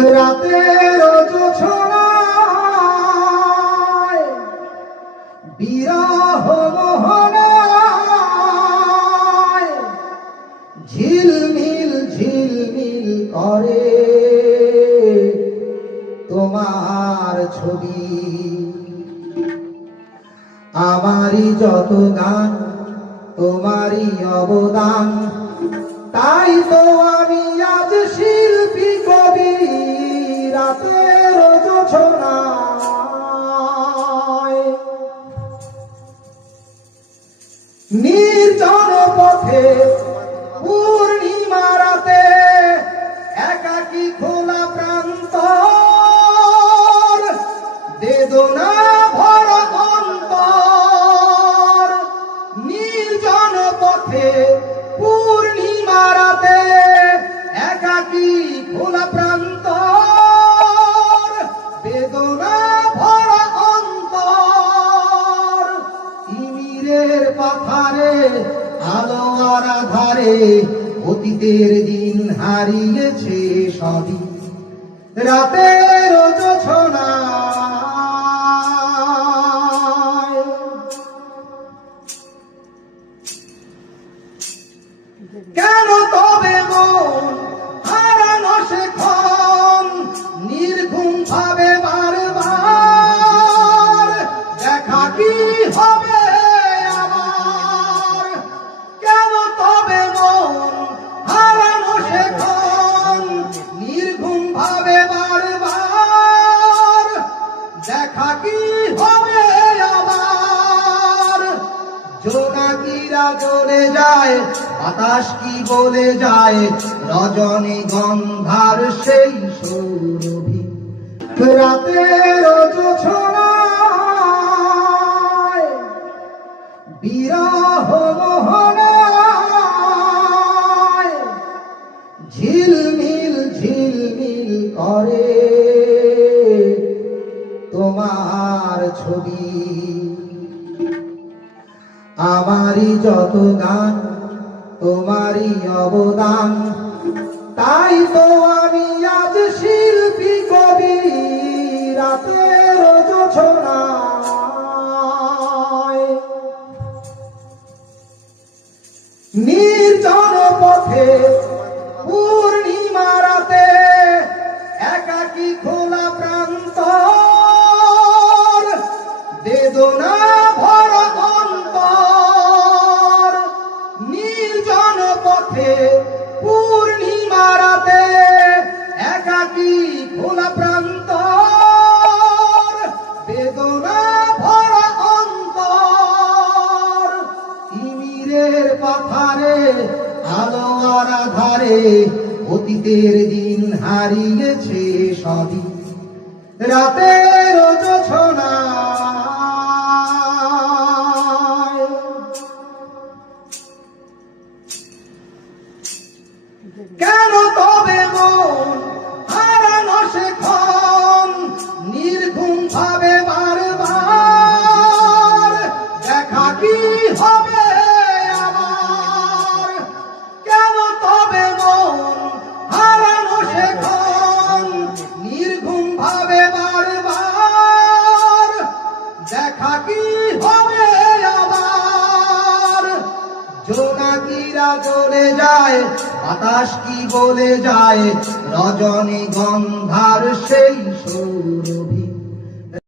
রাতের জোছনায় বিরহ মোহনায় ঝিলমিল ঝিলমিল করে তোমার ছবি। আমারই যত গান তোমারই অবদান, তাই তো আমি আজ শিল্পী কবি। রাতের জোছনায় নির্জন পথে পূর্ণিমা রাতে একাকী খোলা প্রান্তর, বেদনা ভরা অন্তর। নির্জন পথে পূর্ণিমা রাতে একাকী খোলা প্রান্তর, বেদনা ভরা অন্তর। তিমিরের পাথারে আলো আর আধারে অতীতের দিন হারিয়েছে সবই। রাতের জোছনায় কেন তবে মন হারানো সেক্ষণ নির্ঘুম ভাবে বারবার? দেখা কি হবে আবার? কেন তবে মন হারানো সেক্ষণ নির্ঘুম ভাবে বারবার? দেখা কি হবে আবার? জোনাকিরা জ্বলে যায়, বাতাস কি বলে যায়, রজনী গন্ধার সেই সৌরভী। রাতের জোছনায় বিরহ মোহনায় ঝিলমিল ঝিলমিল করে তোমার ছবি। আমারই যত গান তোমারই অবদান, তাই তো আমি আজ শিল্পী কবি। রাতের জোছনায় নির্জন পথে পূর্ণিমা রাতে একাকী খোলা প্রান্তর, বেদনা ভরা অন্তর। নির্জন পথে পূর্ণিমা রাতে একাকী খোলা প্রান্তর, বেদনা ভরা অন্তর। তিমিরের পাথারে আলো আর আধারে অতীতের দিন হারিয়েছে সবই। রাতের জোছনায় কেন তবে মন হারানো সেক্ষণ নির্ঘুম ভাবে বারবার? দেখা কি হবে আবার? কেন তবে মন হারানো সেক্ষণ নির্ঘুম ভাবে বারবার? দেখা কি হবে আবার? জোনাকিরা জ্বলে যায়, বাতাস কি বলে যায়, রজনী গন্ধার সেই সৌরভী।